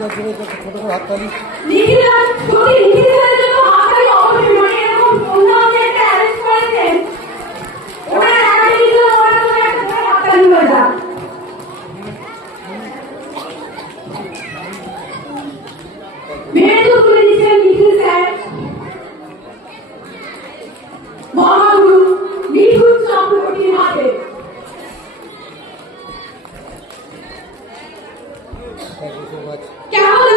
নিখিলদার জন্য একটা ছোট করে হাততালি। নিখিলদার জন্য হাততালি অবশ্যই। মানে এরকম সুন্দর যে একটা অ্যারেঞ্জ করেছেন, ওনার একাডেমির জন্য ওনার জন্য একটা বড় হাততালি হয়ে যাক। মেয়েদের তুলে দিচ্ছেন নিখিল স্যার, মহাগুরু নিখুঁত চক্রবর্তীর হাতে। Thank you so much. কেমন